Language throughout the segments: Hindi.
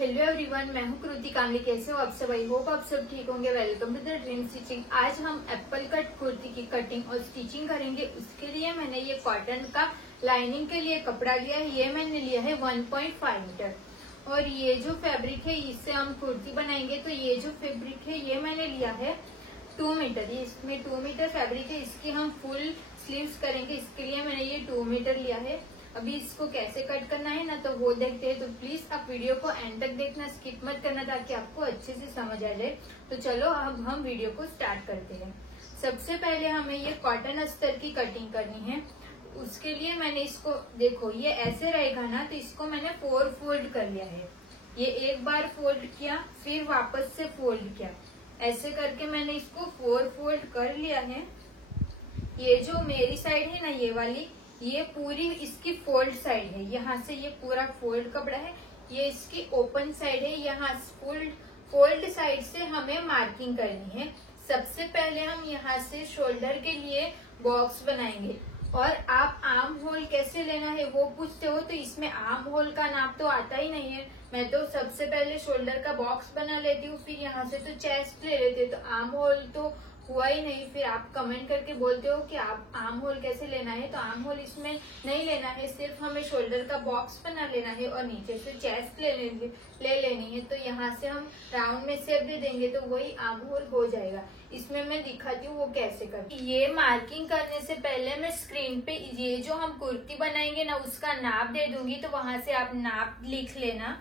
हेलो एवरीवन, मैं हूं कृति कामली। कैसे हो आप सब? आई होप आप सब ठीक होंगे। Welcome to the dream stitching. आज हम एप्पल कट कुर्ती की कटिंग और स्टिचिंग करेंगे। उसके लिए मैंने ये कॉटन का लाइनिंग के लिए कपड़ा लिया है। ये मैंने लिया है 1.5 मीटर और ये जो फैब्रिक है इससे हम कुर्ती बनाएंगे। तो ये जो फैब्रिक है ये मैंने लिया है 2 मीटर। इसमें 2 मीटर फैब्रिक है। इसकी हम फुल स्लीव्स करेंगे। इसके लिए मैंने ये 2 मीटर लिया है। अभी इसको कैसे कट करना है ना तो वो देखते हैं। तो प्लीज आप वीडियो को एंड तक देखना, स्किप मत करना ताकि आपको अच्छे से समझ आ जाए। तो चलो अब हम वीडियो को स्टार्ट करते हैं। सबसे पहले हमें ये कॉटन अस्तर की कटिंग करनी है। उसके लिए मैंने इसको देखो ये ऐसे रहेगा ना, तो इसको मैंने 4 फोल्ड कर लिया है। ये एक बार फोल्ड किया, फिर वापस से फोल्ड किया, ऐसे करके मैंने इसको 4 फोल्ड कर लिया है। ये जो मेरी साइड है ना ये वाली, ये पूरी इसकी फोल्ड साइड है। यहाँ से ये पूरा फोल्ड कपड़ा है, ये इसकी ओपन साइड है। यहाँ फोल्ड साइड से हमें मार्किंग करनी है। सबसे पहले हम यहाँ से शोल्डर के लिए बॉक्स बनाएंगे। और आप आर्म होल कैसे लेना है वो पूछते हो, तो इसमें आर्म होल का नाप तो आता ही नहीं है। मैं तो सबसे पहले शोल्डर का बॉक्स बना लेती हूँ, फिर यहाँ से तो चेस्ट ले लेते, तो आर्म होल तो हुआ ही नहीं। फिर आप कमेंट करके बोलते हो कि आप आर्म होल कैसे लेना है, तो आर्म होल इसमें नहीं लेना है। सिर्फ हमें शोल्डर का बॉक्स बना लेना है और नीचे से चेस्ट ले लेनी है। तो यहाँ से हम राउंड में शेप दे देंगे तो वही आर्म होल हो जाएगा। इसमें मैं दिखाती हूँ वो कैसे करती हूँ। ये मार्किंग करने से पहले मैं स्क्रीन पे ये जो हम कुर्ती बनाएंगे ना उसका नाप दे दूंगी, तो वहां से आप नाप लिख लेना।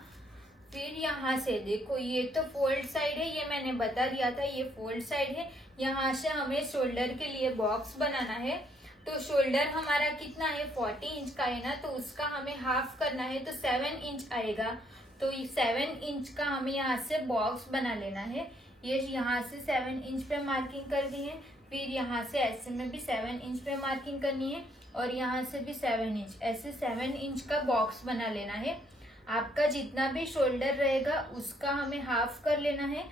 फिर यहाँ से देखो ये तो फोल्ड साइड है, ये मैंने बता दिया था, ये फोल्ड साइड है। यहाँ से हमें शोल्डर के लिए बॉक्स बनाना है। तो शोल्डर हमारा कितना है, 40 इंच का है ना, तो उसका हमें हाफ करना है, तो 7 इंच आएगा। तो 7 इंच का हमें यहाँ से बॉक्स बना लेना है। ये यहाँ से 7 इंच पे मार्किंग कर दी है। फिर यहाँ से ऐसे में भी 7 इंच पे मार्किंग करनी है और यहाँ से भी 7 इंच, ऐसे 7 इंच का बॉक्स बना लेना है। आपका जितना भी शोल्डर रहेगा उसका हमें हाफ कर लेना है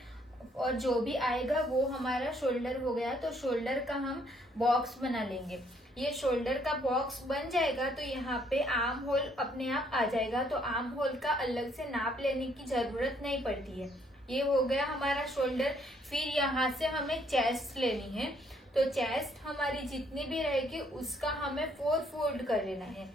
और जो भी आएगा वो हमारा शोल्डर हो गया। तो शोल्डर का हम बॉक्स बना लेंगे। ये शोल्डर का बॉक्स बन जाएगा तो यहाँ पे आर्म होल अपने आप आ जाएगा। तो आर्म होल का अलग से नाप लेने की जरूरत नहीं पड़ती है। ये हो गया हमारा शोल्डर। फिर यहाँ से हमें चेस्ट लेनी है। तो चेस्ट हमारी जितनी भी रहेगी उसका हमें 4 फोल्ड कर लेना है।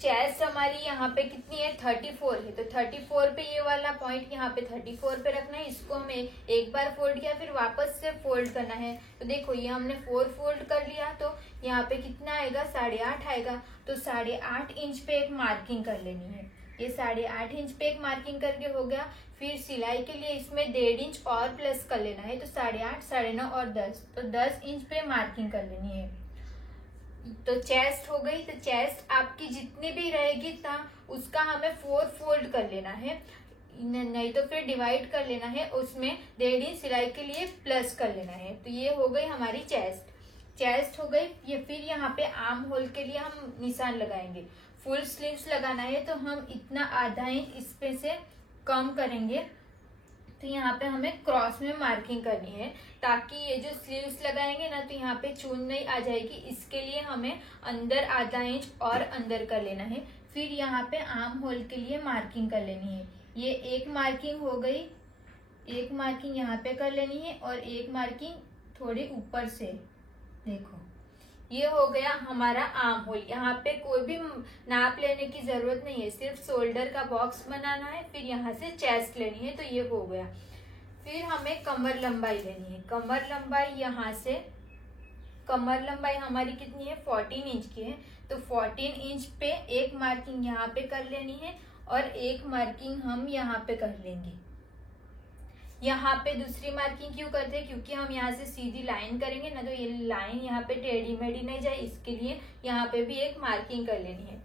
चेस्ट हमारी यहाँ पे कितनी है, 34 है। तो 34 पे ये वाला पॉइंट यहाँ पे 34 पे रखना है। इसको हमें एक बार फोल्ड किया फिर वापस से फोल्ड करना है। तो देखो ये हमने 4 फोल्ड कर लिया, तो यहाँ पे कितना आएगा, 8.5 आएगा। तो 8.5 इंच पे एक मार्किंग कर लेनी है। ये 8.5 इंच पे एक मार्किंग करके हो गया। फिर सिलाई के लिए इसमें 1.5 इंच और प्लस कर लेना है। तो 8.5, 9.5 और 10, तो 10 इंच पे मार्किंग कर लेनी है। तो चेस्ट हो गई। तो चेस्ट आपकी जितनी भी रहेगी था उसका हमें 4 फोल्ड कर लेना है, नहीं तो फिर डिवाइड कर लेना है। उसमें 1.5 इंच सिलाई के लिए प्लस कर लेना है। तो ये हो गई हमारी चेस्ट हो गई। ये फिर यहाँ पे आर्म होल के लिए हम निशान लगाएंगे। फुल स्लीव्स लगाना है तो हम इतना आधा इंच इस पे से कम करेंगे। तो यहाँ पे हमें क्रॉस में मार्किंग करनी है ताकि ये जो स्लीव्स लगाएंगे ना तो यहाँ पे चून नहीं आ जाएगी। इसके लिए हमें अंदर आधा इंच और अंदर कर लेना है। फिर यहाँ पे आर्म होल के लिए मार्किंग कर लेनी है। ये एक मार्किंग हो गई, एक मार्किंग यहाँ पे कर लेनी है और एक मार्किंग थोड़ी ऊपर से। देखो ये हो गया हमारा आर्म होल। यहाँ पे कोई भी नाप लेने की जरूरत नहीं है, सिर्फ शोल्डर का बॉक्स बनाना है। फिर यहाँ से चेस्ट लेनी है, तो ये हो गया। फिर हमें कमर लंबाई लेनी है। कमर लंबाई यहाँ से, कमर लंबाई हमारी कितनी है, 14 इंच की है। तो 14 इंच पे एक मार्किंग यहाँ पे कर लेनी है और एक मार्किंग हम यहाँ पे कर लेंगे। यहाँ पे दूसरी मार्किंग क्यों करते हैं, क्योंकि हम यहाँ से सीधी लाइन करेंगे ना तो ये लाइन यहाँ पे टेढ़ी मेढ़ी नहीं जाए, इसके लिए यहाँ पे भी एक मार्किंग कर लेनी है।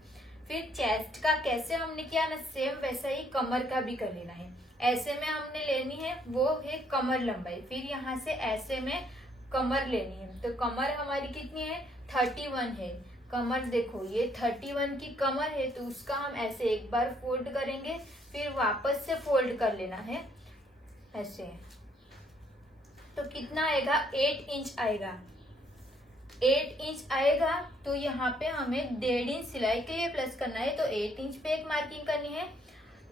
फिर चेस्ट का कैसे हमने किया ना सेम वैसा ही कमर का भी कर लेना है। ऐसे में हमने लेनी है वो है कमर लंबाई। फिर यहाँ से ऐसे में कमर लेनी है। तो कमर हमारी कितनी है, 31 है। कमर देखो ये 31 की कमर है, तो उसका हम ऐसे एक बार फोल्ड करेंगे फिर वापस से फोल्ड कर लेना है ऐसे। तो कितना आएगा, 8 इंच आएगा। 8 इंच आएगा तो यहाँ पे हमें 1.5 इंच सिलाई के लिए प्लस करना है। तो 8 इंच पे एक मार्किंग करनी है,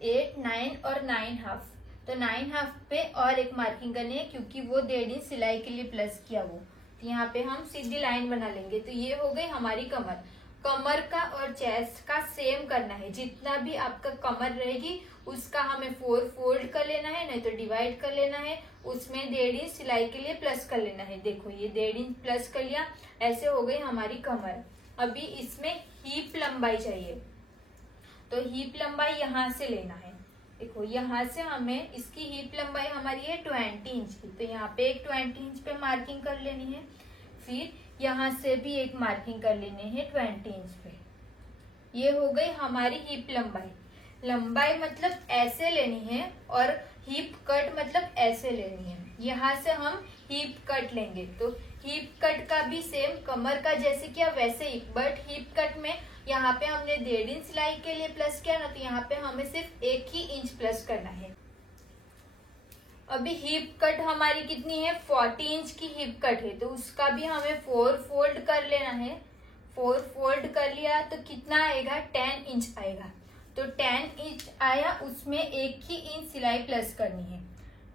8, 9 और 9.5, तो 9.5 पे और एक मार्किंग करनी है क्योंकि वो 1.5 इंच सिलाई के लिए प्लस किया वो। तो यहाँ पे हम सीधी लाइन बना लेंगे। तो ये हो गई हमारी कमर। कमर का और चेस्ट का सेम करना है, जितना भी आपका कमर रहेगी उसका हमें 4 फोल्ड कर लेना है, नहीं तो डिवाइड कर लेना है, उसमें 1.5 इंच सिलाई के लिए प्लस कर लेना है। देखो ये 1.5 इंच प्लस कर लिया, ऐसे हो गई हमारी कमर। अभी इसमें हीप लंबाई चाहिए, तो हीप लंबाई यहाँ से लेना है। देखो यहाँ से हमें इसकी हीप लंबाई हमारी है 20 इंच की, तो यहाँ पे एक 20 इंच पे मार्किंग कर लेनी है। फिर यहाँ से भी एक मार्किंग कर लेनी है 20 इंच पे। ये हो गई हमारी हीप लंबाई। लंबाई मतलब ऐसे लेनी है और हीप कट मतलब ऐसे लेनी है। यहाँ से हम हीप कट लेंगे, तो हीप कट का भी सेम कमर का जैसे किया वैसे ही, बट हीप कट में यहाँ पे हमने 1.5 इंच सिलाई के लिए प्लस किया ना, तो यहाँ पे हमें सिर्फ 1 ही इंच प्लस करना है। अभी हीप कट हमारी कितनी है, 40 इंच की हीप कट है, तो उसका भी हमें 4 फोल्ड कर लेना है। 4 फोल्ड कर लिया तो कितना आएगा, 10 इंच आएगा। तो 10 इंच आया, उसमें 1 ही इंच सिलाई प्लस करनी है।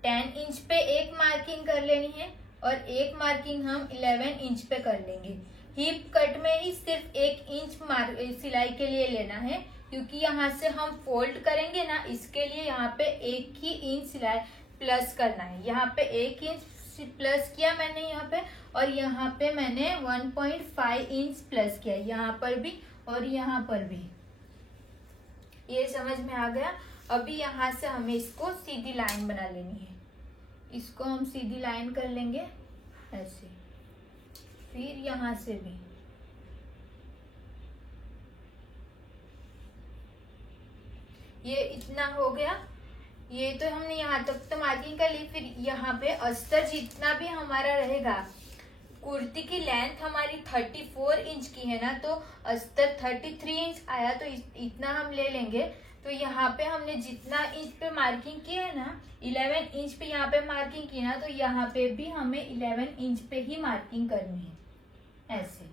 10 इंच पे एक मार्किंग कर लेनी है और एक मार्किंग हम 11 इंच पे कर लेंगे। हीप कट में ही सिर्फ 1 इंच सिलाई के लिए लेना है, क्योंकि यहाँ से हम फोल्ड करेंगे ना, इसके लिए यहाँ पे 1 ही इंच सिलाई प्लस करना है। यहाँ पे 1 इंच प्लस किया मैंने यहाँ पे, और यहाँ पे मैंने 1.5 इंच प्लस किया, यहाँ पर भी और यहाँ पर भी। ये समझ में आ गया। अभी यहाँ से हमें इसको सीधी लाइन बना लेनी है। इसको हम सीधी लाइन कर लेंगे ऐसे, फिर यहाँ से भी। ये इतना हो गया। ये तो हमने यहाँ तक तो मार्किंग कर ली। फिर यहाँ पे अस्तर जितना भी हमारा रहेगा, कुर्ती की लेंथ हमारी 34 इंच की है ना, तो अस्तर 33 इंच आया, तो इतना हम ले लेंगे। तो यहाँ पे हमने जितना इंच पे मार्किंग की है ना, 11 इंच पे यहाँ पे मार्किंग की ना, तो यहाँ पे भी हमें 11 इंच पे ही मार्किंग करनी है। ऐसे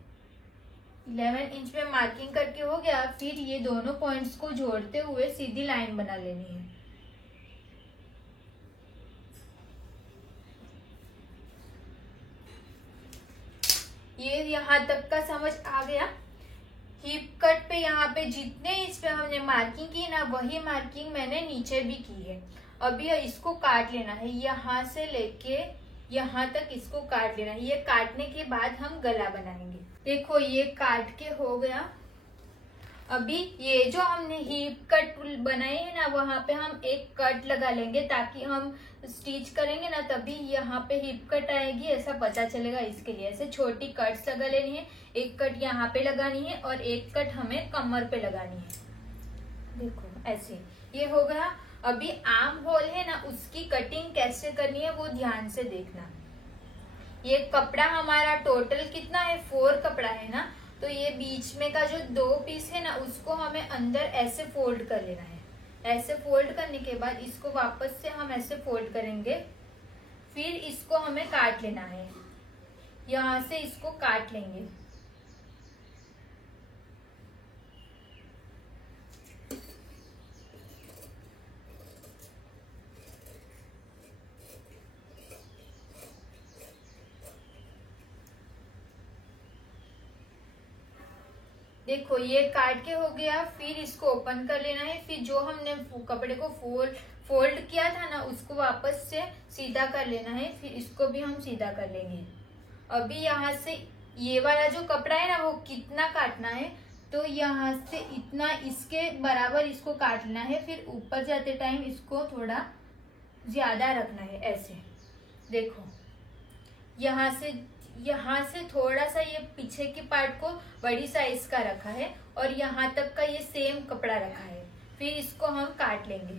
11 इंच पे मार्किंग करके हो गया। फिर ये दोनों पॉइंट्स को जोड़ते हुए सीधी लाइन बना लेनी है। ये यहाँ तक का समझ आ गया। हिप कट पे यहाँ पे जितने इंच पे हमने मार्किंग की ना, वही मार्किंग मैंने नीचे भी की है। अभी इसको काट लेना है, यहाँ से लेके यहाँ तक इसको काट लेना है। ये काटने के बाद हम गला बनाएंगे। देखो ये काट के हो गया। अभी ये जो हमने हिप कट बनाई है ना, वहां पे हम एक कट लगा लेंगे, ताकि हम स्टिच करेंगे ना तभी यहाँ पे हिप कट आएगी, ऐसा पता चलेगा। इसके लिए ऐसे छोटी कट्स लगा लेनी है। एक कट यहाँ पे लगानी है और एक कट हमें कमर पे लगानी है। देखो ऐसे ये हो गया। अभी आर्म होल है ना, उसकी कटिंग कैसे करनी है वो ध्यान से देखना। ये कपड़ा हमारा टोटल कितना है, 4 कपड़ा है ना, तो ये बीच में का जो 2 पीस है ना, उसको हमें अंदर ऐसे फोल्ड कर लेना है। ऐसे फोल्ड करने के बाद इसको वापस से हम ऐसे फोल्ड करेंगे। फिर इसको हमें काट लेना है, यहाँ से इसको काट लेंगे। देखो ये काट के हो गया। फिर इसको ओपन कर लेना है। फिर जो हमने कपड़े को फोल्ड किया था ना, उसको वापस से सीधा कर लेना है। फिर इसको भी हम सीधा कर लेंगे। अभी यहाँ से ये वाला जो कपड़ा है ना, वो कितना काटना है, तो यहाँ से इतना इसके बराबर इसको काटना है। फिर ऊपर जाते टाइम इसको थोड़ा ज्यादा रखना है ऐसे। देखो यहाँ से थोड़ा सा ये पीछे के पार्ट को बड़ी साइज का रखा है और यहाँ तक का ये सेम कपड़ा रखा है। फिर इसको हम काट लेंगे।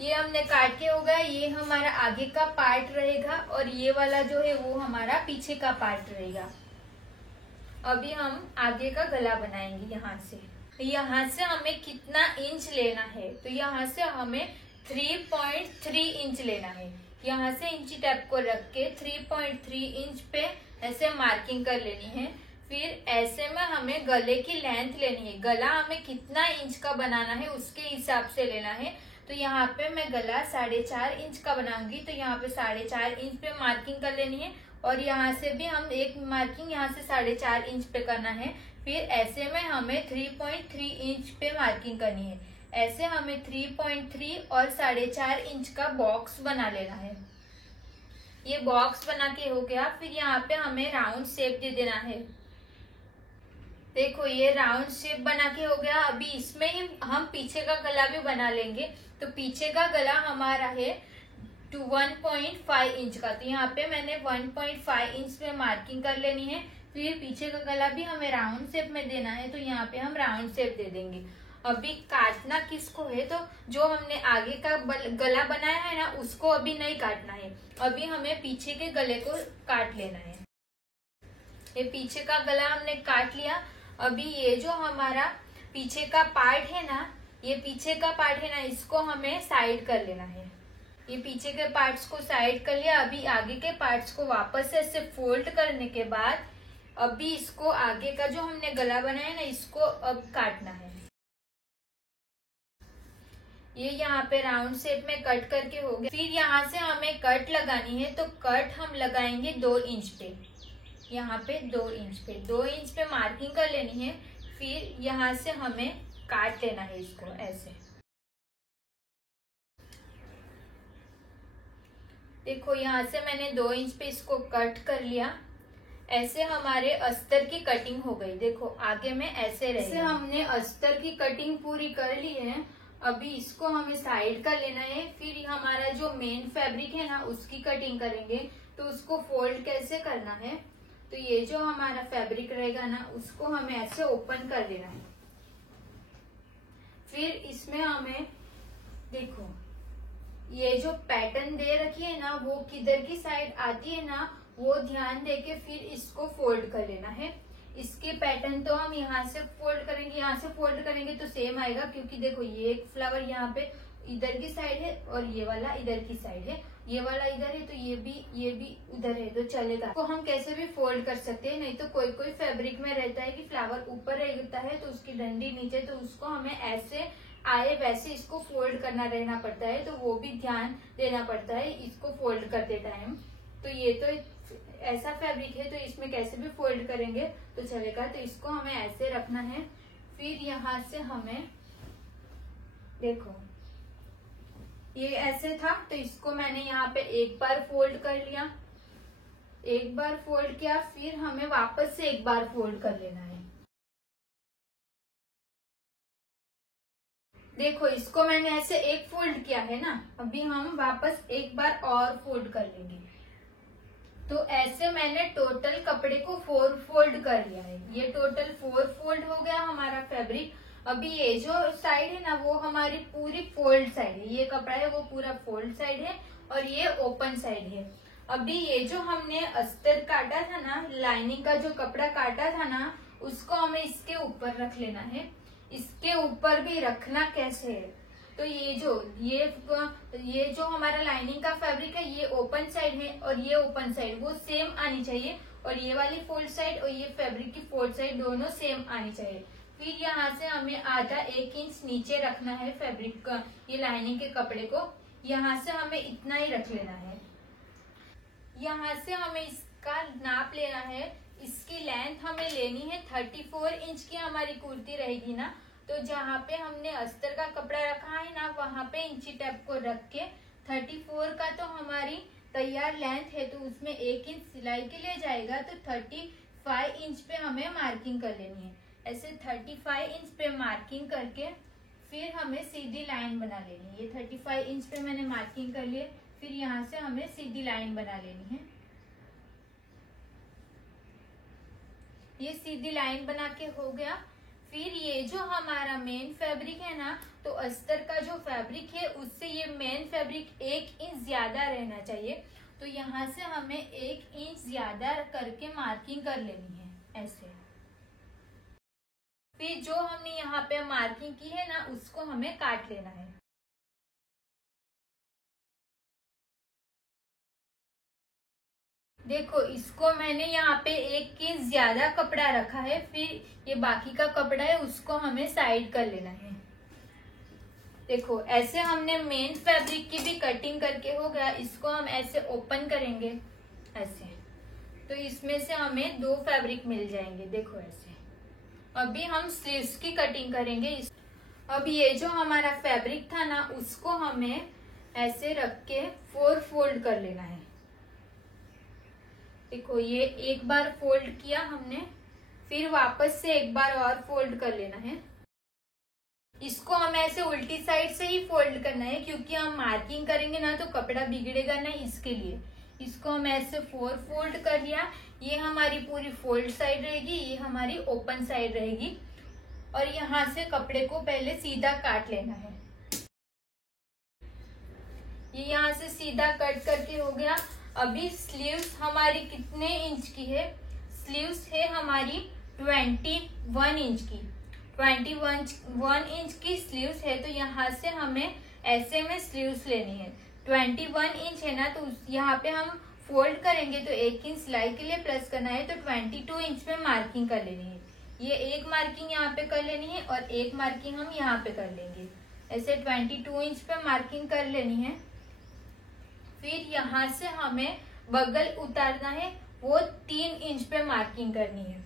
ये हमने काट के हो गया। ये हमारा आगे का पार्ट रहेगा और ये वाला जो है वो हमारा पीछे का पार्ट रहेगा। अभी हम आगे का गला बनाएंगे। यहाँ से हमें कितना इंच लेना है, तो यहाँ से हमें 3.3 इंच लेना है। यहाँ से इंची टेप को रख के 3.3 इंच पे ऐसे मार्किंग कर लेनी है। फिर ऐसे में हमें गले की लेंथ लेनी है। गला हमें कितना इंच का बनाना है उसके हिसाब से लेना है। तो यहाँ पे मैं गला 4.5 इंच का बनाऊंगी, तो यहाँ पे 4.5 इंच पे मार्किंग कर लेनी है। और यहाँ से भी हम एक मार्किंग यहाँ से 4.5 इंच पे करना है। फिर ऐसे में हमें 3.3 इंच पे मार्किंग करनी है। ऐसे हमें 3.3 और 4.5 इंच का बॉक्स बना लेना है। ये बॉक्स बना के हो गया। फिर यहाँ पे हमें राउंड शेप दे देना है। देखो ये राउंड शेप बना के हो गया। अभी इसमें ही हम पीछे का गला भी बना लेंगे। तो पीछे का गला हमारा है 1.5 इंच का। तो यहाँ पे मैंने 1.5 इंच में मार्किंग कर लेनी है। फिर पीछे का गला भी हमें राउंड शेप में देना है, तो यहाँ पे हम राउंड शेप दे देंगे। अभी काटना किसको है, तो जो हमने आगे का गला बनाया है ना उसको अभी नहीं काटना है। अभी हमें पीछे के गले को काट लेना है। ये पीछे का गला हमने काट लिया। अभी ये जो हमारा पीछे का पार्ट है ना, ये पीछे का पार्ट है ना, इसको हमें साइड कर लेना है। ये पीछे के पार्ट्स को साइड कर लिया। अभी आगे के पार्ट्स को वापस से ऐसे फोल्ड करने के बाद अभी इसको आगे का जो हमने गला बनाया ना इसको अब काटना है। ये यहाँ पे राउंड शेप में कट करके हो गया। फिर यहाँ से हमें कट लगानी है, तो कट हम लगाएंगे 2 इंच पे। यहाँ पे 2 इंच पे 2 इंच पे मार्किंग कर लेनी है। फिर यहाँ से हमें काट लेना है इसको ऐसे। देखो यहाँ से मैंने 2 इंच पे इसको कट कर लिया। ऐसे हमारे अस्तर की कटिंग हो गई। देखो आगे में ऐसे हमने अस्तर की कटिंग पूरी कर ली है। अभी इसको हमें साइड कर लेना है। फिर हमारा जो मेन फैब्रिक है ना उसकी कटिंग करेंगे। तो उसको फोल्ड कैसे करना है, तो ये जो हमारा फैब्रिक रहेगा ना उसको हमें ऐसे ओपन कर लेना है। फिर इसमें हमें देखो ये जो पैटर्न दे रखी है ना वो किधर की साइड आती है ना वो ध्यान देके फिर इसको फोल्ड कर लेना है। इसके पैटर्न तो हम यहाँ से फोल्ड करेंगे, यहाँ से फोल्ड करेंगे तो सेम आएगा, क्योंकि देखो ये एक फ्लावर यहाँ पे इधर की साइड है और ये वाला इधर की साइड है, ये वाला इधर है, तो ये भी उधर है, तो चलेगा। तो हम कैसे भी फोल्ड कर सकते हैं। नहीं तो कोई कोई फैब्रिक में रहता है कि फ्लावर ऊपर रहता है तो उसकी डंडी नीचे, तो उसको हमें ऐसे आए वैसे इसको फोल्ड करना रहना पड़ता है, तो वो भी ध्यान देना पड़ता है इसको फोल्ड करते टाइम। तो ये तो ऐसा फैब्रिक है तो इसमें कैसे भी फोल्ड करेंगे तो चलेगा। तो इसको हमें ऐसे रखना है। फिर यहाँ से हमें देखो ये ऐसे था, तो इसको मैंने यहाँ पे एक बार फोल्ड कर लिया, एक बार फोल्ड किया, फिर हमें वापस से एक बार फोल्ड कर लेना है। देखो इसको मैंने ऐसे एक फोल्ड किया है ना, अभी हम वापस एक बार और फोल्ड कर लेंगे। तो ऐसे मैंने टोटल कपड़े को 4 फोल्ड कर लिया है। ये टोटल 4 फोल्ड हो गया हमारा फैब्रिक। अभी ये जो साइड है ना वो हमारी पूरी फोल्ड साइड है। ये कपड़ा है वो पूरा फोल्ड साइड है और ये ओपन साइड है। अभी ये जो हमने अस्तर काटा था ना, लाइनिंग का जो कपड़ा काटा था ना, उसको हमें इसके ऊपर रख लेना है। इसके ऊपर भी रखना कैसे है, तो ये जो हमारा लाइनिंग का फैब्रिक है ये ओपन साइड है और ये ओपन साइड वो सेम आनी चाहिए, और ये वाली फोल्ड साइड और ये फैब्रिक की फोल्ड साइड दोनों सेम आनी चाहिए। फिर यहाँ से हमें आधा 1 इंच नीचे रखना है फैब्रिक का, ये लाइनिंग के कपड़े को। यहाँ से हमें इतना ही रख लेना है। यहाँ से हमें इसका नाप लेना है। इसकी लेंथ हमें लेनी है 34 इंच की हमारी कुर्ती रहेगी ना, तो जहाँ पे हमने अस्तर का कपड़ा रखा है ना वहां पे इंची टेप को रख के 34 का तो हमारी तैयार लेंथ है, तो उसमें 1 इंच सिलाई के लिए जाएगा, तो 35 इंच पे हमें मार्किंग कर लेनी है। ऐसे 35 इंच पे मार्किंग करके फिर हमें सीधी लाइन बना लेनी है। ये 35 इंच पे मैंने मार्किंग कर लिए। फिर यहाँ से हमें सीधी लाइन बना लेनी है। ये सीधी लाइन बना के हो गया। फिर ये जो हमारा मेन फैब्रिक है ना, तो अस्तर का जो फैब्रिक है उससे ये मेन फैब्रिक 1 इंच ज्यादा रहना चाहिए, तो यहाँ से हमें 1 इंच ज्यादा करके मार्किंग कर लेनी है ऐसे। फिर जो हमने यहाँ पे मार्किंग की है ना उसको हमें काट लेना है। देखो इसको मैंने यहाँ पे 1 इंच ज्यादा कपड़ा रखा है, फिर ये बाकी का कपड़ा है उसको हमें साइड कर लेना है। देखो ऐसे हमने मेन फैब्रिक की भी कटिंग करके हो गया। इसको हम ऐसे ओपन करेंगे ऐसे, तो इसमें से हमें 2 फैब्रिक मिल जाएंगे। देखो ऐसे। अभी हम स्लीव्स की कटिंग करेंगे। अब ये जो हमारा फैब्रिक था ना, उसको हमें ऐसे रख के 4 फोल्ड कर लेना है। देखो ये एक बार फोल्ड किया हमने, फिर वापस से एक बार और फोल्ड कर लेना है। इसको हमें ऐसे उल्टी साइड से ही फोल्ड करना है, क्योंकि हम मार्किंग करेंगे ना तो कपड़ा बिगड़ेगा ना, इसके लिए इसको हम ऐसे 4 फोल्ड कर लिया। ये हमारी पूरी फोल्ड साइड रहेगी, ये हमारी ओपन साइड रहेगी। और यहाँ से कपड़े को पहले सीधा काट लेना है। ये यहाँ से सीधा कट करके हो गया। अभी स्लीव्स हमारी कितने इंच की है? स्लीव्स है हमारी 21 इंच की। 21 इंच की स्लीव्स है, तो यहाँ से हमें ऐसे में स्लीव्स लेनी है। 21 इंच है ना, तो यहाँ पे हम फोल्ड करेंगे तो 1 इंच सिलाई के लिए प्लस करना है, तो 22 इंच पे मार्किंग कर लेनी है। ये एक मार्किंग यहाँ पे कर लेनी है और एक मार्किंग हम यहाँ पे कर लेंगे। ऐसे 22 इंच पे मार्किंग कर लेनी है। फिर यहाँ से हमें बगल उतारना है, वो 3 इंच पे मार्किंग करनी है।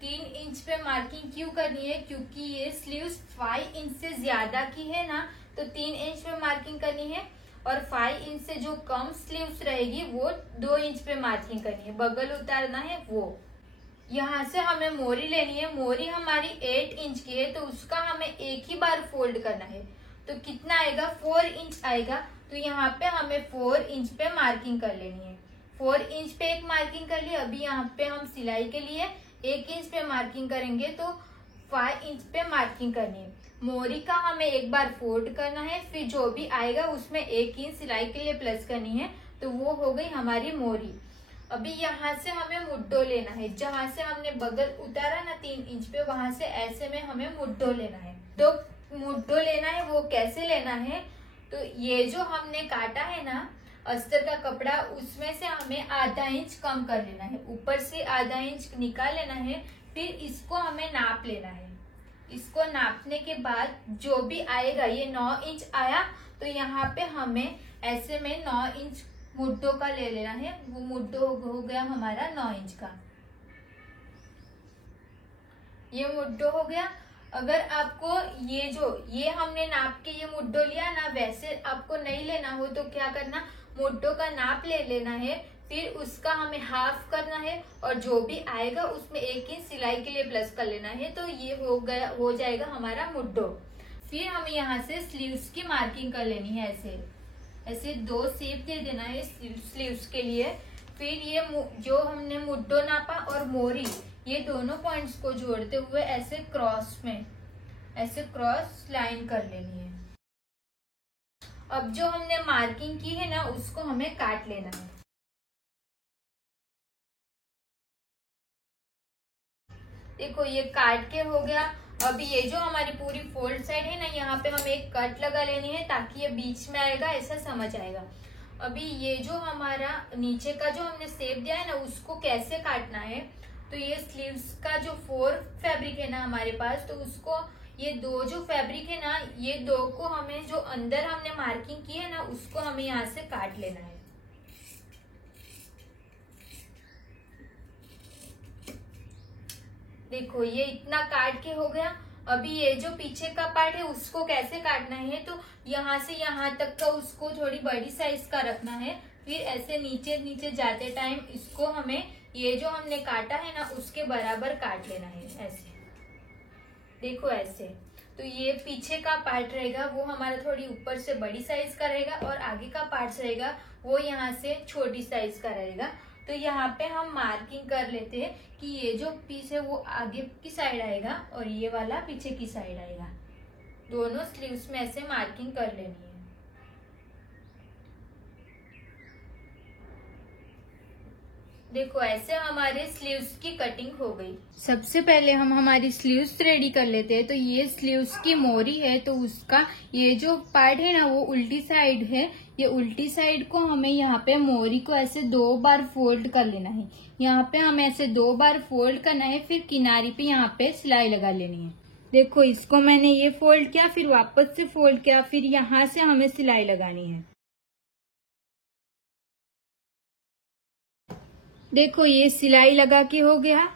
3 इंच पे मार्किंग क्यों करनी है? क्योंकि ये स्लीव्स 5 इंच से ज्यादा की है ना, तो 3 इंच पे मार्किंग करनी है। और 5 इंच से जो कम स्लीव्स रहेगी वो 2 इंच पे मार्किंग करनी है। बगल उतारना है वो। यहाँ से हमें मोरी लेनी है। मोरी हमारी 8 इंच की है, तो उसका हमें एक ही बार फोल्ड करना है। तो कितना आएगा? 4 इंच आएगा। तो यहाँ पे हमें 4 इंच पे मार्किंग कर लेनी है। 4 इंच पे एक मार्किंग कर ली। अभी यहाँ पे हम सिलाई के लिए 1 इंच पे मार्किंग करेंगे, तो 5 इंच पे मार्किंग करनी है। मोरी का हमें एक बार फोल्ड करना है, फिर जो भी आएगा उसमें 1 इंच सिलाई के लिए प्लस करनी है, तो वो हो गई हमारी मोरी। अभी यहाँ से हमें मुड्डो लेना है। जहां से हमने बगल उतारा ना 3 इंच पे, वहां से ऐसे में हमें मुड्डो लेना है। तो मुड्डो लेना है वो कैसे लेना है? तो ये जो हमने काटा है ना अस्तर का कपड़ा, उसमें से हमें आधा इंच कम कर लेना है। ऊपर से आधा इंच निकाल लेना है। फिर इसको हमें नाप लेना है। इसको नापने के बाद जो भी आएगा, ये 9 इंच आया, तो यहाँ पे हमें ऐसे में 9 इंच मुड्डो का ले लेना है। वो मुड्डो हो गया हमारा 9 इंच का। ये मुड्डो हो गया। अगर आपको ये हमने नाप के ये मुड्डो लिया ना, वैसे आपको नहीं लेना हो तो क्या करना, मुड्डो का नाप ले लेना है। फिर उसका हमें हाफ करना है और जो भी आएगा उसमें 1 इंच सिलाई के लिए प्लस कर लेना है। तो ये हो जाएगा हमारा मुड्डो। फिर हमें यहाँ से स्लीव्स की मार्किंग कर लेनी है। ऐसे 2 शेप दे देना है स्लीव्स के लिए। फिर ये जो हमने मुड्डो नापा और मोरी, ये दोनों पॉइंट्स को जोड़ते हुए ऐसे क्रॉस में ऐसे क्रॉस लाइन कर लेनी है। अब जो हमने मार्किंग की है ना, उसको हमें काट लेना है। देखो ये काट के हो गया। अभी ये जो हमारी पूरी फोल्ड साइड है ना, यहाँ पे हमें एक कट लगा लेनी है, ताकि ये बीच में आएगा, ऐसा समझ आएगा। अभी ये जो हमारा नीचे का जो हमने शेप दिया है ना, उसको कैसे काटना है? तो ये स्लीव्स का जो 4 फैब्रिक है ना हमारे पास, तो उसको ये 2 जो फैब्रिक है ना, ये 2 को हमें जो अंदर हमने मार्किंग की है ना, उसको हमें यहाँ से काट लेना है। देखो ये इतना काट के हो गया। अभी ये जो पीछे का पार्ट है उसको कैसे काटना है? तो यहाँ से यहाँ तक का उसको थोड़ी बड़ी साइज का रखना है। फिर ऐसे नीचे नीचे जाते टाइम इसको हमें ये जो हमने काटा है ना, उसके बराबर काट लेना है ऐसे। देखो ऐसे। तो ये पीछे का पार्ट रहेगा वो हमारा थोड़ी ऊपर से बड़ी साइज का रहेगा, और आगे का पार्ट रहेगा वो यहाँ से छोटी साइज का रहेगा। तो यहाँ पे हम मार्किंग कर लेते हैं कि ये जो पीस है वो आगे की साइड आएगा और ये वाला पीछे की साइड आएगा। दोनों स्लीव्स में ऐसे मार्किंग कर लेनी है। देखो ऐसे हमारे स्लीव्स की कटिंग हो गई। सबसे पहले हम हमारी स्लीव्स रेडी कर लेते हैं। तो ये स्लीव्स की मोरी है, तो उसका ये जो पार्ट है ना वो उल्टी साइड है, ये उल्टी साइड को हमें यहाँ पे मोरी को ऐसे 2 बार फोल्ड कर लेना है। यहाँ पे हमें ऐसे 2 बार फोल्ड करना है, फिर किनारे पे यहाँ पे सिलाई लगा लेनी है। देखो इसको मैंने ये फोल्ड किया, फिर वापस से फोल्ड किया, फिर यहाँ से हमें सिलाई लगानी है। देखो ये सिलाई लगा के हो गया।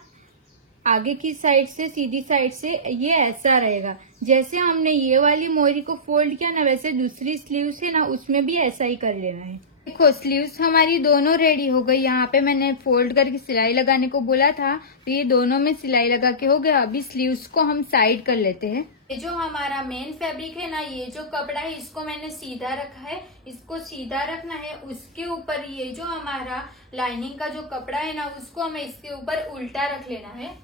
आगे की साइड से सीधी साइड से ये ऐसा रहेगा। जैसे हमने ये वाली मोरी को फोल्ड किया ना, वैसे दूसरी स्लीव्स है ना उसमें भी ऐसा ही कर लेना है। देखो स्लीव्स हमारी दोनों रेडी हो गई। यहाँ पे मैंने फोल्ड करके सिलाई लगाने को बोला था, तो ये दोनों में सिलाई लगा के हो गया। अभी स्लीव्स को हम साइड कर लेते हैं। ये जो हमारा मेन फैब्रिक है ना, ये जो कपड़ा है इसको मैंने सीधा रखा है, इसको सीधा रखना है। उसके ऊपर ये जो हमारा लाइनिंग का जो कपड़ा है ना, उसको हमें इसके ऊपर उल्टा रख लेना है।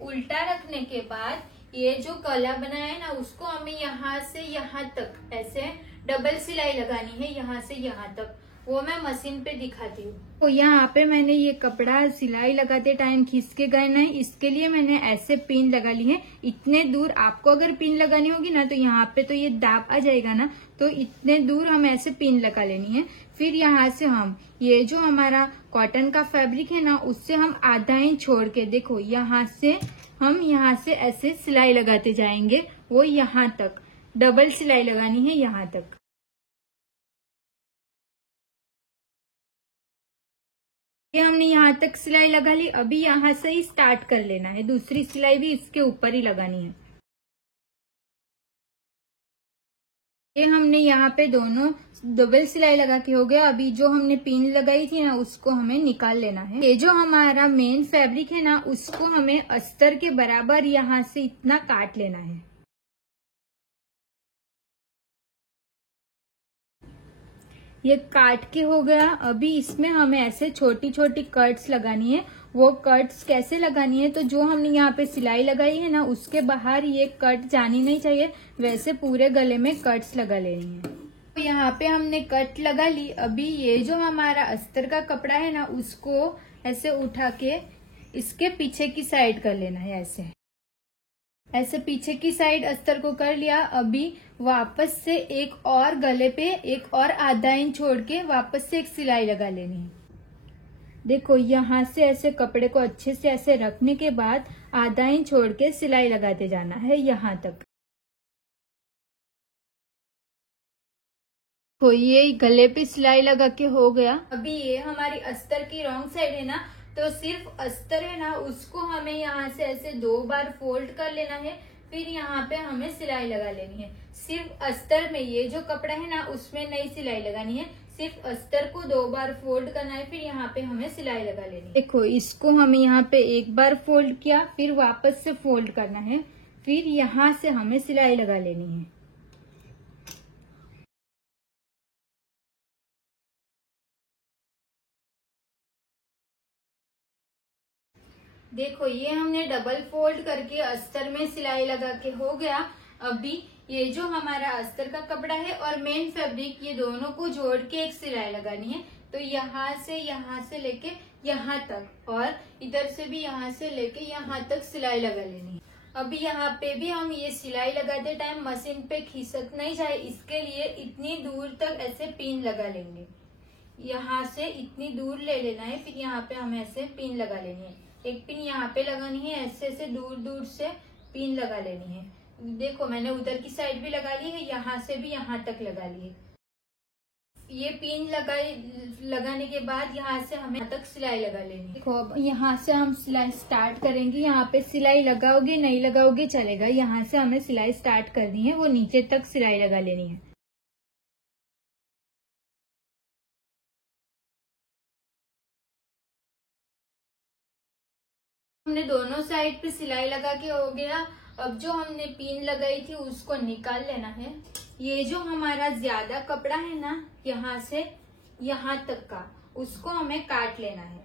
उल्टा रखने के बाद ये जो गला बनाया है ना, उसको हमें यहाँ से यहाँ तक ऐसे डबल सिलाई लगानी है, यहाँ से यहाँ तक। वो मैं मशीन पे दिखाती हूँ। तो यहाँ पे मैंने ये कपड़ा सिलाई लगाते टाइम खींच के गए ना, इसके लिए मैंने ऐसे पिन लगा ली है। इतने दूर आपको अगर पिन लगानी होगी ना, तो यहाँ पे तो ये दाब आ जाएगा ना, तो इतने दूर हम ऐसे पिन लगा लेनी है। फिर यहाँ से हम ये जो हमारा कॉटन का फैब्रिक है ना, उससे हम आधा इंच छोड़ के, देखो यहाँ से हम यहाँ से ऐसे सिलाई लगाते जाएंगे, वो यहाँ तक डबल सिलाई लगानी है, यहाँ तक। ये हमने यहाँ तक सिलाई लगा ली। अभी यहाँ से ही स्टार्ट कर लेना है, दूसरी सिलाई भी इसके ऊपर ही लगानी है। ये हमने यहाँ पे दोनों डबल सिलाई लगा के हो गया। अभी जो हमने पिन लगाई थी ना, उसको हमें निकाल लेना है। ये जो हमारा मेन फैब्रिक है ना, उसको हमें अस्तर के बराबर यहाँ से इतना काट लेना है। ये काट के हो गया। अभी इसमें हमें ऐसे छोटी छोटी कट्स लगानी है। वो कट्स कैसे लगानी है, तो जो हमने यहाँ पे सिलाई लगाई है ना, उसके बाहर ये कट जानी नहीं चाहिए, वैसे पूरे गले में कट्स लगा लेनी है। तो यहाँ पे हमने कट लगा ली। अभी ये जो हमारा अस्तर का कपड़ा है ना, उसको ऐसे उठा के इसके पीछे की साइड कर लेना है। ऐसे पीछे की साइड अस्तर को कर लिया। अभी वापस से एक और गले पे एक और आधा इंच छोड़ के वापस से एक सिलाई लगा लेनी है। देखो यहाँ से ऐसे कपड़े को अच्छे से ऐसे रखने के बाद आधा इंच छोड़ के सिलाई लगाते जाना है यहाँ तक। तो ये गले पे सिलाई लगा के हो गया। अभी ये हमारी अस्तर की रॉन्ग साइड है ना, तो सिर्फ अस्तर है ना, उसको हमें यहाँ से ऐसे 2 बार फोल्ड कर लेना है। फिर यहाँ पे हमें सिलाई लगा लेनी है। सिर्फ अस्तर में ये जो कपड़ा है ना, उसमें नई सिलाई लगानी है। सिर्फ अस्तर को 2 बार फोल्ड करना है, फिर यहाँ पे हमें सिलाई लगा लेनी है। देखो इसको हमें यहाँ पे 1 बार फोल्ड किया, फिर वापस से फोल्ड करना है, फिर यहाँ से हमें सिलाई लगा लेनी है। देखो ये हमने डबल फोल्ड करके अस्तर में सिलाई लगा के हो गया। अभी ये जो हमारा अस्तर का कपड़ा है और मेन फैब्रिक, ये दोनों को जोड़ के एक सिलाई लगानी है। तो यहाँ से लेके यहाँ तक, और इधर से भी यहाँ से लेके यहाँ तक सिलाई लगा लेनी है। अभी यहाँ पे भी हम ये सिलाई लगाते टाइम मशीन पे खिसक नहीं जाए, इसके लिए इतनी दूर तक ऐसे पिन लगा लेंगे। यहाँ से इतनी दूर ले लेना है, फिर यहाँ पे हमें ऐसे पिन लगा लेनी है। एक पिन यहाँ पे लगानी है, ऐसे ऐसे दूर दूर से पिन लगा लेनी है। देखो मैंने उधर की साइड भी लगा ली है, यहाँ से भी यहाँ तक लगा ली है। ये पिन लगाने के बाद यहाँ से हमें यहाँ तक सिलाई लगा लेनी है। देखो अब यहाँ से हम सिलाई स्टार्ट करेंगे। यहाँ पे सिलाई लगाओगे नहीं लगाओगे चलेगा, यहाँ से हमें सिलाई स्टार्ट करनी है, वो नीचे तक सिलाई लगा लेनी है। हमने दोनों साइड पे सिलाई लगा के हो गया। अब जो हमने पिन लगाई थी उसको निकाल लेना है। ये जो हमारा ज्यादा कपड़ा है ना, यहाँ से यहाँ तक का, उसको हमें काट लेना है।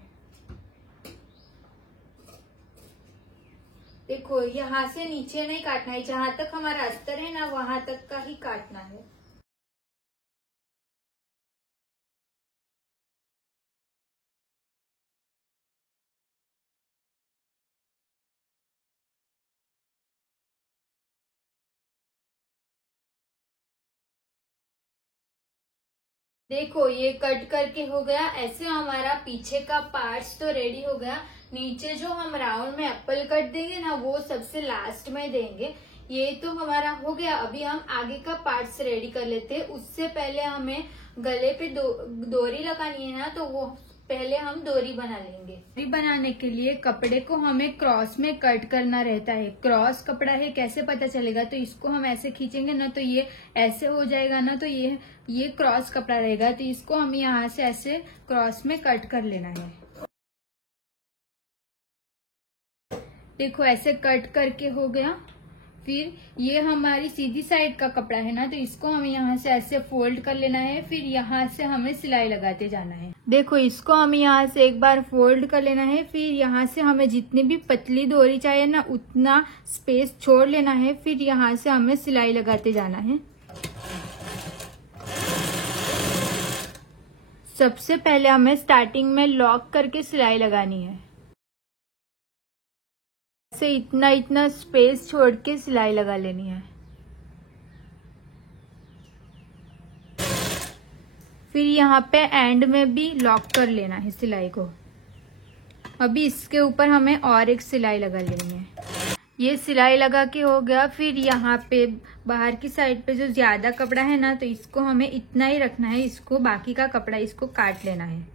देखो यहाँ से नीचे नहीं काटना है, जहां तक हमारा अस्तर है ना, वहां तक का ही काटना है। देखो ये कट करके हो गया। ऐसे हमारा पीछे का पार्ट्स तो रेडी हो गया। नीचे जो हम राउंड में एप्पल कट देंगे ना वो सबसे लास्ट में देंगे। ये तो हमारा हो गया। अभी हम आगे का पार्ट्स रेडी कर लेते हैं। उससे पहले हमें गले पे डोरी लगानी है ना, तो वो पहले हम डोरी बना लेंगे। डोरी बनाने के लिए कपड़े को हमें क्रॉस में कट करना रहता है। क्रॉस कपड़ा है कैसे पता चलेगा, तो इसको हम ऐसे खींचेंगे ना तो ये ऐसे हो जाएगा ना, तो ये क्रॉस कपड़ा रहेगा। तो इसको हम यहाँ से ऐसे क्रॉस में कट कर लेना है। देखो ऐसे कट करके हो गया। फिर ये हमारी सीधी साइड का कपड़ा है ना, तो इसको हमें यहाँ से ऐसे फोल्ड कर लेना है। फिर यहाँ से हमें सिलाई लगाते जाना है। देखो इसको हमें यहाँ से एक बार फोल्ड कर लेना है। फिर यहाँ से हमें जितनी भी पतली डोरी चाहिए ना उतना स्पेस छोड़ लेना है। फिर यहाँ से हमें सिलाई लगाते जाना है। सबसे पहले हमें स्टार्टिंग में लॉक करके सिलाई लगानी है। से इतना स्पेस छोड़ के सिलाई लगा लेनी है। फिर यहाँ पे एंड में भी लॉक कर लेना है सिलाई को। अभी इसके ऊपर हमें और एक सिलाई लगा लेनी है। ये सिलाई लगा के हो गया। फिर यहाँ पे बाहर की साइड पे जो ज्यादा कपड़ा है ना, तो इसको हमें इतना ही रखना है। इसको बाकी का कपड़ा इसको काट लेना है।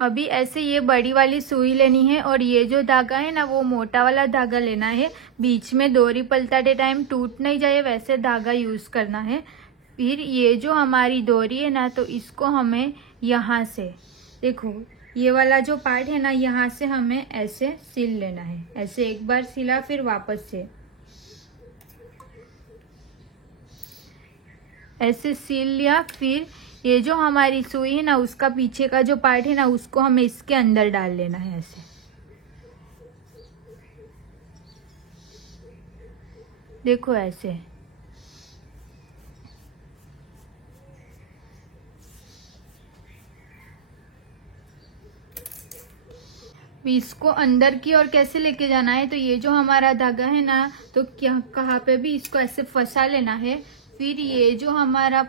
अभी ऐसे ये बड़ी वाली सुई लेनी है और ये जो धागा है ना वो मोटा वाला धागा लेना है। बीच में डोरी पलटाते टाइम टूट नहीं जाए वैसे धागा यूज करना है। फिर ये जो हमारी डोरी है ना, तो इसको हमें यहाँ से देखो ये वाला जो पार्ट है ना, यहाँ से हमें ऐसे सिल लेना है। ऐसे एक बार सिला फिर वापस से ऐसे सिल लिया। फिर ये जो हमारी सुई है ना उसका पीछे का जो पार्ट है ना उसको हमें इसके अंदर डाल लेना है। ऐसे देखो ऐसे। इसको अंदर की ओर कैसे लेके जाना है, तो ये जो हमारा धागा है ना, तो कहाँ पे भी इसको ऐसे फंसा लेना है। फिर ये जो हमारा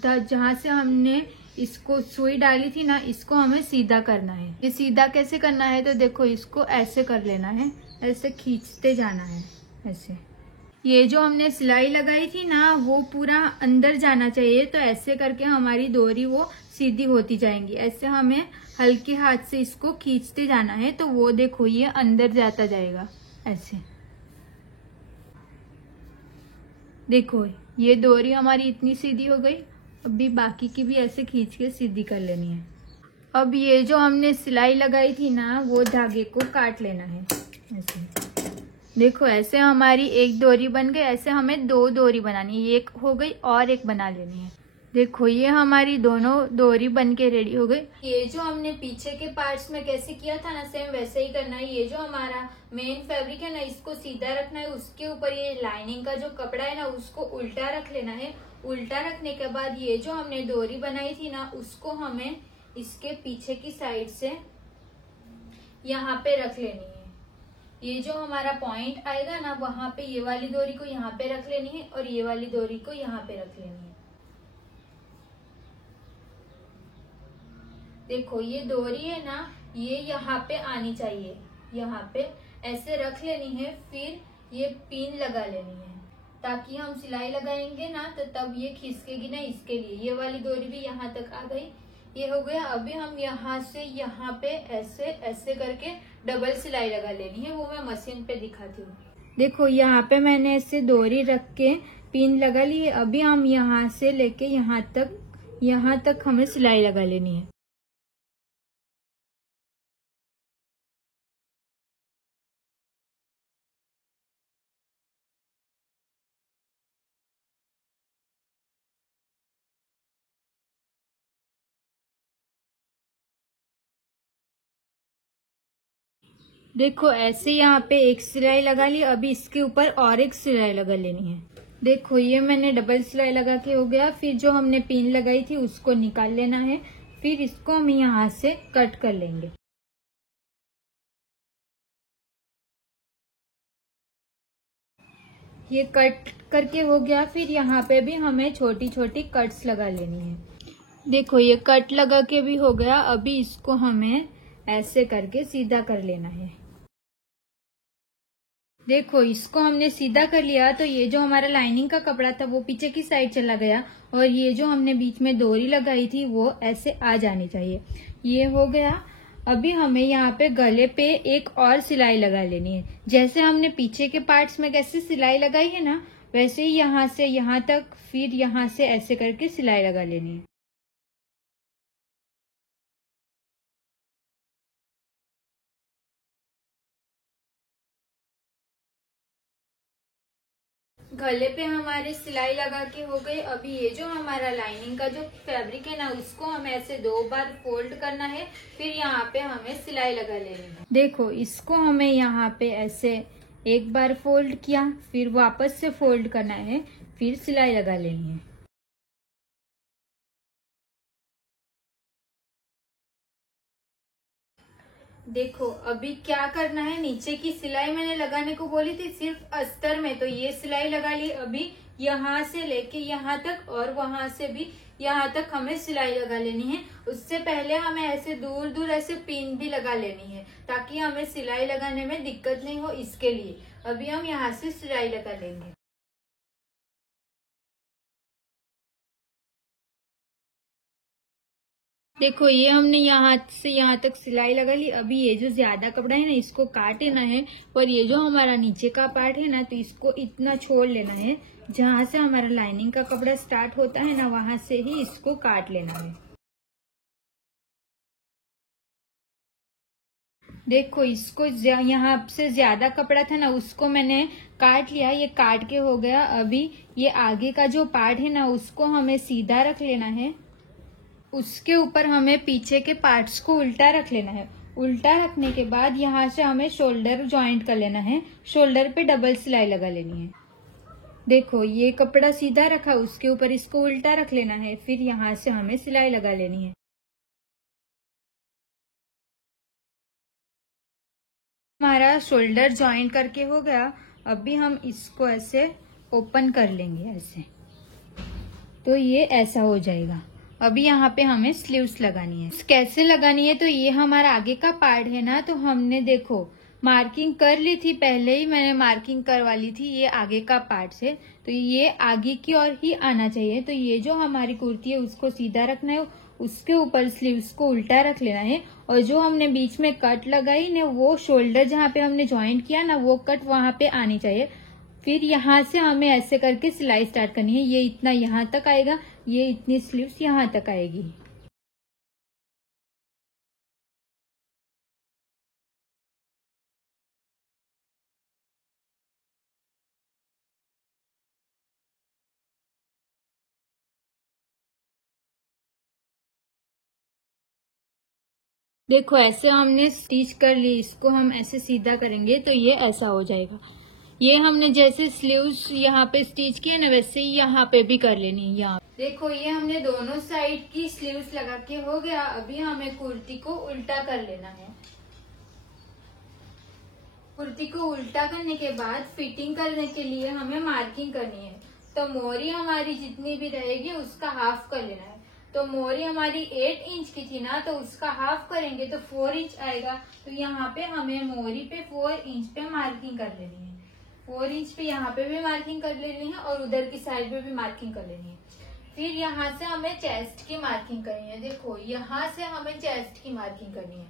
जहाँ से हमने इसको सुई डाली थी ना, इसको हमें सीधा करना है। ये सीधा कैसे करना है, तो देखो इसको ऐसे कर लेना है। ऐसे खींचते जाना है ऐसे। ये जो हमने सिलाई लगाई थी ना वो पूरा अंदर जाना चाहिए, तो ऐसे करके हमारी डोरी वो सीधी होती जाएंगी। ऐसे हमें हल्के हाथ से इसको खींचते जाना है, तो वो देखो ये अंदर जाता जाएगा ऐसे। देखो ये डोरी हमारी इतनी सीधी हो गई। अभी बाकी की भी ऐसे खींच के सीधी कर लेनी है। अब ये जो हमने सिलाई लगाई थी ना वो धागे को काट लेना है ऐसे। देखो ऐसे हमारी एक डोरी बन गई। ऐसे हमें दो डोरी बनानी है। एक हो गई और एक बना लेनी है। देखो ये हमारी दोनों डोरी बन के रेडी हो गई। ये जो हमने पीछे के पार्ट्स में कैसे किया था ना, सेम वैसे ही करना है। ये जो हमारा मेन फैब्रिक है ना इसको सीधा रखना है। उसके ऊपर ये लाइनिंग का जो कपड़ा है ना उसको उल्टा रख लेना है। उल्टा रखने के बाद ये जो हमने डोरी बनाई थी ना उसको हमें इसके पीछे की साइड से यहाँ पे रख लेनी है। ये जो हमारा पॉइंट आएगा ना वहां पे ये वाली डोरी को यहाँ पे रख लेनी है और ये वाली डोरी को यहाँ पे रख लेनी है। देखो ये डोरी है ना ये यहाँ पे आनी चाहिए। यहाँ पे ऐसे रख लेनी है। फिर ये पिन लगा लेनी है ताकि हम सिलाई लगाएंगे ना तो तब ये खिसकेगी ना, इसके लिए। ये वाली डोरी भी यहाँ तक आ गई। ये हो गया। अभी हम यहाँ से यहाँ पे ऐसे ऐसे करके डबल सिलाई लगा लेनी है। वो मैं मशीन पे दिखाती हूँ। देखो यहाँ पे मैंने ऐसे डोरी रख के पिन लगा ली है। अभी हम यहाँ से लेके यहाँ तक हमें सिलाई लगा लेनी है। देखो ऐसे यहाँ पे एक सिलाई लगा ली। अभी इसके ऊपर और एक सिलाई लगा लेनी है। देखो ये मैंने डबल सिलाई लगा के हो गया। फिर जो हमने पिन लगाई थी उसको निकाल लेना है। फिर इसको हम यहाँ से कट कर लेंगे। ये कट करके हो गया। फिर यहाँ पे भी हमें छोटी छोटी कट्स लगा लेनी है। देखो ये कट लगा के भी हो गया। अभी इसको हमें ऐसे करके सीधा कर लेना है। देखो इसको हमने सीधा कर लिया तो ये जो हमारा लाइनिंग का कपड़ा था वो पीछे की साइड चला गया और ये जो हमने बीच में डोरी लगाई थी वो ऐसे आ जानी चाहिए। ये हो गया। अभी हमें यहाँ पे गले पे एक और सिलाई लगा लेनी है। जैसे हमने पीछे के पार्ट्स में कैसे सिलाई लगाई है ना, वैसे ही यहाँ से यहाँ तक, फिर यहाँ से ऐसे करके सिलाई लगा लेनी है। गले पे हमारे सिलाई लगा के हो गई। अभी ये जो हमारा लाइनिंग का जो फैब्रिक है ना, उसको हमें ऐसे 2 बार फोल्ड करना है। फिर यहाँ पे हमें सिलाई लगा लेनी है। देखो इसको हमें यहाँ पे ऐसे 1 बार फोल्ड किया, फिर वापस से फोल्ड करना है, फिर सिलाई लगा लेनी है। देखो अभी क्या करना है, नीचे की सिलाई मैंने लगाने को बोली थी सिर्फ अस्तर में, तो ये सिलाई लगा ली। अभी यहाँ से लेके यहाँ तक और वहां से भी यहाँ तक हमें सिलाई लगा लेनी है। उससे पहले हमें ऐसे दूर दूर ऐसे पिन भी लगा लेनी है ताकि हमें सिलाई लगाने में दिक्कत नहीं हो, इसके लिए। अभी हम यहाँ से सिलाई लगा लेंगे। देखो ये हमने यहाँ से यहाँ तक सिलाई लगा ली। अभी ये जो ज्यादा कपड़ा है ना, इसको काट लेना है और ये जो हमारा नीचे का पार्ट है ना, तो इसको इतना छोड़ लेना है। जहाँ से हमारा लाइनिंग का कपड़ा स्टार्ट होता है ना, वहां से ही इसको काट लेना है। देखो इसको यहाँ से ज्यादा कपड़ा था ना, उसको मैंने काट लिया। ये काट के हो गया। अभी ये आगे का जो पार्ट है ना, उसको हमें सीधा रख लेना है। उसके ऊपर हमें पीछे के पार्ट्स को उल्टा रख लेना है। उल्टा रखने के बाद यहाँ से हमें शोल्डर ज्वाइंट कर लेना है। शोल्डर पे डबल सिलाई लगा लेनी है। देखो ये कपड़ा सीधा रखा, उसके ऊपर इसको उल्टा रख लेना है, फिर यहाँ से हमें सिलाई लगा लेनी है। हमारा शोल्डर ज्वाइंट करके हो गया। अभी हम इसको ऐसे ओपन कर लेंगे ऐसे, तो ये ऐसा हो जाएगा। अभी यहाँ पे हमें स्लीव्स लगानी है। कैसे लगानी है, तो ये हमारा आगे का पार्ट है ना, तो हमने देखो मार्किंग कर ली थी, पहले ही मैंने मार्किंग करवा ली थी। ये आगे का पार्ट से, तो ये आगे की ओर ही आना चाहिए। तो ये जो हमारी कुर्ती है उसको सीधा रखना है, उसके ऊपर स्लीव्स को उल्टा रख लेना है। और जो हमने बीच में कट लगाई ना, वो शोल्डर जहाँ पे हमने ज्वाइंट किया ना, वो कट वहां पे आनी चाहिए। फिर यहाँ से हमें ऐसे करके सिलाई स्टार्ट करनी है। ये इतना यहाँ तक आएगा, ये इतनी स्लीव्स यहाँ तक आएगी। देखो ऐसे हमने स्टिच कर ली, इसको हम ऐसे सीधा करेंगे तो ये ऐसा हो जाएगा। ये हमने जैसे स्लीव्स यहाँ पे स्टिच किए ना, वैसे ही यहाँ पे भी कर लेनी है। यहाँ देखो ये हमने दोनों साइड की स्लीव्स लगा के हो गया। अभी हमें कुर्ती को उल्टा कर लेना है। कुर्ती को उल्टा करने के बाद फिटिंग करने के लिए हमें मार्किंग करनी है। तो मोरी हमारी जितनी भी रहेगी उसका हाफ कर लेना है। तो मोरी हमारी 8 इंच की थी ना, तो उसका हाफ करेंगे तो 4 इंच आएगा। तो यहाँ पे हमें मोरी पे 4 इंच पे मार्किंग कर लेनी है। 4 इंच पे यहाँ पे भी मार्किंग कर लेनी है और उधर की साइड पे भी मार्किंग कर लेनी है। फिर यहाँ से हमें चेस्ट की मार्किंग करनी है। देखो यहाँ से हमें चेस्ट की मार्किंग करनी है।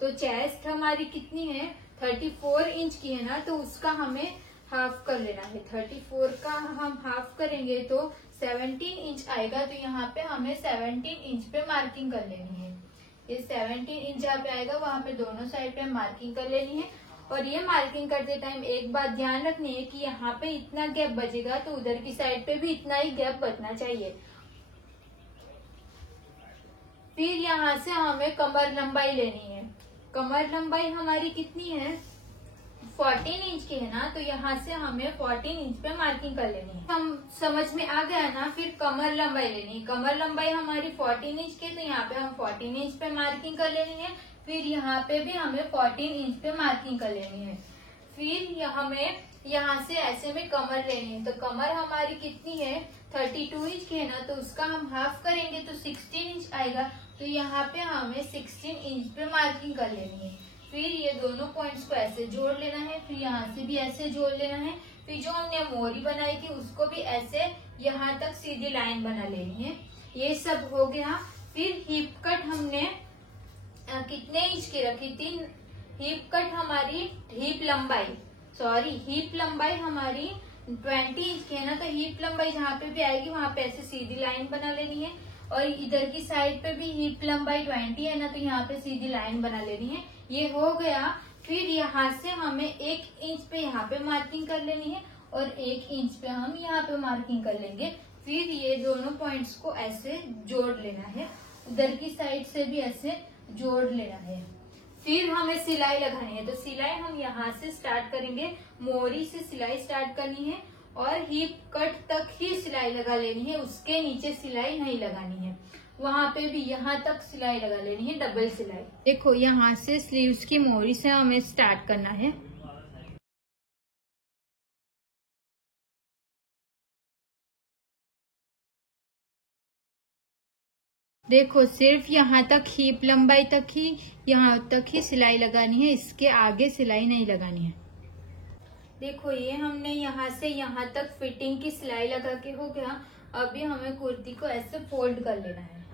तो चेस्ट हमारी कितनी है, 34 इंच की है ना, तो उसका हमें हाफ कर लेना है। 34 का हम हाफ करेंगे तो 17 इंच आएगा। तो यहाँ पे हमें 17 इंच पे मार्किंग कर लेनी है। ये 17 इंच जहाँ पे आएगा वहां पे दोनों साइड पे मार्किंग कर लेनी है। और ये मार्किंग करते टाइम एक बात ध्यान रखनी है कि यहाँ पे इतना गैप बचेगा तो उधर की साइड पे भी इतना ही गैप बचना चाहिए। फिर यहाँ से हमें कमर लंबाई लेनी है। कमर लंबाई हमारी कितनी है, 14 इंच की है ना, तो यहाँ से हमें 14 इंच पे मार्किंग कर लेनी है। हम समझ में आ गया ना। फिर कमर लंबाई लेनी है। कमर लंबाई हमारी 14 इंच की, तो यहाँ पे हम 14 इंच पे मार्किंग कर लेनी है। फिर यहाँ पे भी हमें 14 इंच पे मार्किंग कर लेनी है। फिर हमें यहाँ से ऐसे में कमर लेनी है। तो कमर हमारी कितनी है 32 इंच की है ना, तो उसका हम हाफ करेंगे तो 16 इंच आएगा। तो यहाँ पे हमें 16 इंच पे मार्किंग कर लेनी है। फिर ये दोनों पॉइंट्स को ऐसे जोड़ लेना है, फिर यहाँ से भी ऐसे जोड़ लेना है। फिर जो हमने मोरी बनाई थी उसको भी ऐसे यहाँ तक सीधी लाइन बना लेनी है। ये सब हो गया। फिर हिप कट हमने कितने इंच की रखी थी, हिप कट हमारी हिप लंबाई हमारी 20 इंच की है ना, तो हिप लंबाई जहाँ पे भी आएगी वहां पे ऐसे सीधी लाइन बना लेनी है। और इधर की साइड पे भी हिप लंबाई 20 है ना, तो यहाँ पे सीधी लाइन बना लेनी है। ये हो गया। फिर यहाँ से हमें 1 इंच पे यहाँ पे मार्किंग कर लेनी है और 1 इंच पे हम यहाँ पे मार्किंग कर लेंगे। फिर ये दोनों पॉइंट्स को ऐसे जोड़ लेना है, उधर की साइड से भी ऐसे जोड़ लेना है। फिर हमें सिलाई लगानी है। तो सिलाई हम यहाँ से स्टार्ट करेंगे, मोरी से सिलाई स्टार्ट करनी है और हिप कट तक ही सिलाई लगा लेनी है, उसके नीचे सिलाई नहीं लगानी है। वहां पे भी यहाँ तक सिलाई लगा लेनी है, डबल सिलाई। देखो यहाँ से स्लीव्स की मोरी से हमें स्टार्ट करना है। देखो सिर्फ यहाँ तक हिप लंबाई तक ही, यहाँ तक ही सिलाई लगानी है, इसके आगे सिलाई नहीं लगानी है। देखो ये हमने यहाँ से यहाँ तक फिटिंग की सिलाई लगा के हो गया। अभी हमें कुर्ती को ऐसे फोल्ड कर लेना है।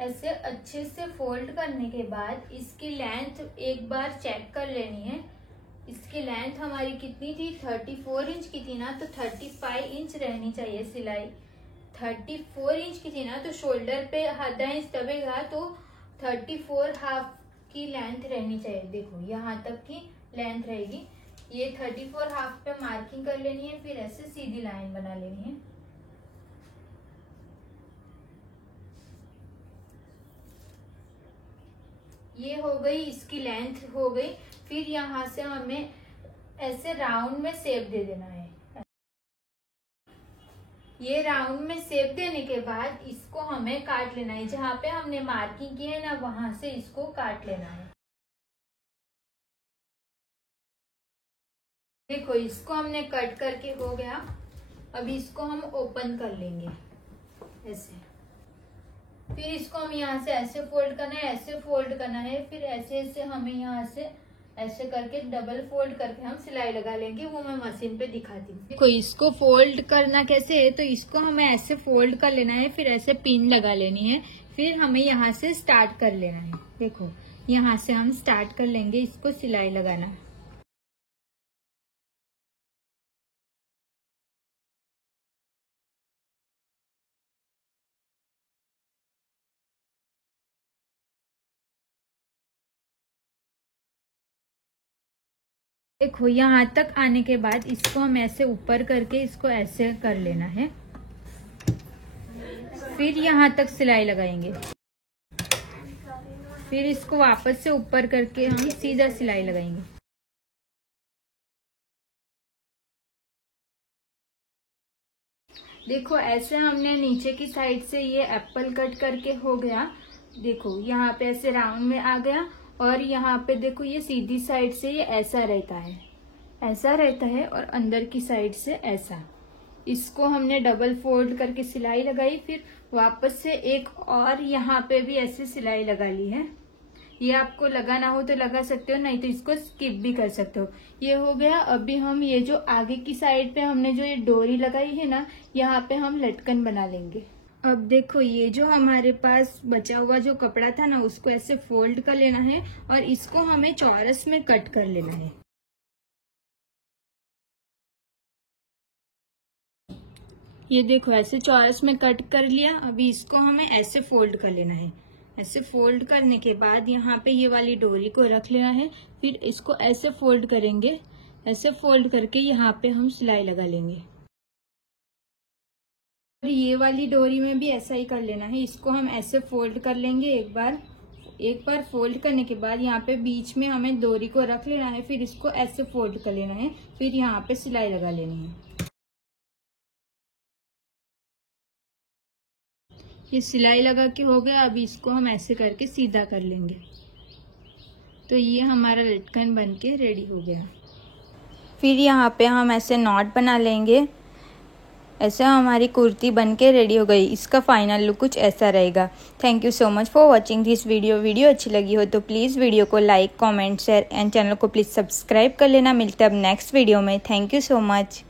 ऐसे अच्छे से फोल्ड करने के बाद इसकी लेंथ एक बार चेक कर लेनी है। इसकी लेंथ हमारी कितनी थी 34 इंच की थी ना, तो 35 इंच रहनी चाहिए सिलाई। 34 इंच की थी ना, तो शोल्डर पे आधा इंच दबेगा, तो 34 हाफ की लेंथ रहनी चाहिए। देखो यहाँ तक की लेंथ रहेगी। ये 34 हाफ पे मार्किंग कर लेनी है, फिर ऐसे सीधी लाइन बना लेनी है। ये हो गई, इसकी लेंथ हो गई। फिर यहाँ से हमें ऐसे राउंड में शेप दे देना है। ये राउंड में शेप देने के बाद इसको हमें काट लेना है। जहाँ पे हमने मार्किंग की है ना, वहां से इसको काट लेना है। देखो इसको हमने कट करके हो गया। अभी इसको हम ओपन कर लेंगे ऐसे। फिर इसको हम यहाँ से ऐसे फोल्ड करना है, ऐसे फोल्ड करना है। फिर ऐसे ऐसे हमें यहाँ से ऐसे करके डबल फोल्ड करके हम सिलाई लगा लेंगे। वो मैं मशीन पे दिखाती हूँ। देखो इसको फोल्ड करना कैसे है, तो इसको हमें ऐसे फोल्ड कर लेना है, फिर ऐसे पिन लगा लेनी है। फिर हमें यहाँ से स्टार्ट कर लेना है। देखो यहाँ से हम स्टार्ट कर लेंगे इसको सिलाई लगाना। देखो यहाँ तक आने के बाद इसको हम ऐसे ऊपर करके इसको ऐसे कर लेना है। फिर यहाँ तक सिलाई लगाएंगे। फिर इसको वापस से ऊपर करके हम सीधा सिलाई लगाएंगे। देखो ऐसे हमने नीचे की साइड से ये एप्पल कट करके हो गया। देखो यहाँ पे ऐसे राउंड में आ गया। और यहाँ पे देखो ये सीधी साइड से ये ऐसा रहता है और अंदर की साइड से ऐसा। इसको हमने डबल फोल्ड करके सिलाई लगाई। फिर वापस से एक और यहाँ पे भी ऐसे सिलाई लगा ली है। ये आपको लगाना हो तो लगा सकते हो, नहीं तो इसको स्किप भी कर सकते हो। ये हो गया। अभी हम ये जो आगे की साइड पे हमने जो ये डोरी लगाई है ना, यहाँ पे हम लटकन बना लेंगे। अब देखो ये जो हमारे पास बचा हुआ जो कपड़ा था ना, उसको ऐसे फोल्ड कर लेना है और इसको हमें चौरस में कट कर लेना है। ये देखो ऐसे चौरस में कट कर लिया। अभी इसको हमें ऐसे फोल्ड कर लेना है। ऐसे फोल्ड करने के बाद यहाँ पे ये वाली डोरी को रख लेना है। फिर इसको ऐसे फोल्ड करेंगे। ऐसे फोल्ड करके यहाँ पे हम सिलाई लगा लेंगे। और ये वाली डोरी में भी ऐसा ही कर लेना है। इसको हम ऐसे फोल्ड कर लेंगे एक बार फोल्ड करने के बाद यहाँ पे बीच में हमें डोरी को रख लेना है। फिर इसको ऐसे फोल्ड कर लेना है। फिर यहाँ पे सिलाई लगा लेनी है। ये सिलाई लगा के हो गया। अभी इसको हम ऐसे करके सीधा कर लेंगे। तो ये हमारा लटकन बनके रेडी हो गया। फिर यहाँ पे हम ऐसे नॉट बना लेंगे। ऐसे हमारी कुर्ती बनके रेडी हो गई। इसका फाइनल लुक कुछ ऐसा रहेगा। Thank you so much for watching this video अच्छी लगी हो तो प्लीज़ वीडियो को like, comment, share and channel को प्लीज़ सब्सक्राइब कर लेना। मिलते हैं अब नेक्स्ट वीडियो में। Thank you so much.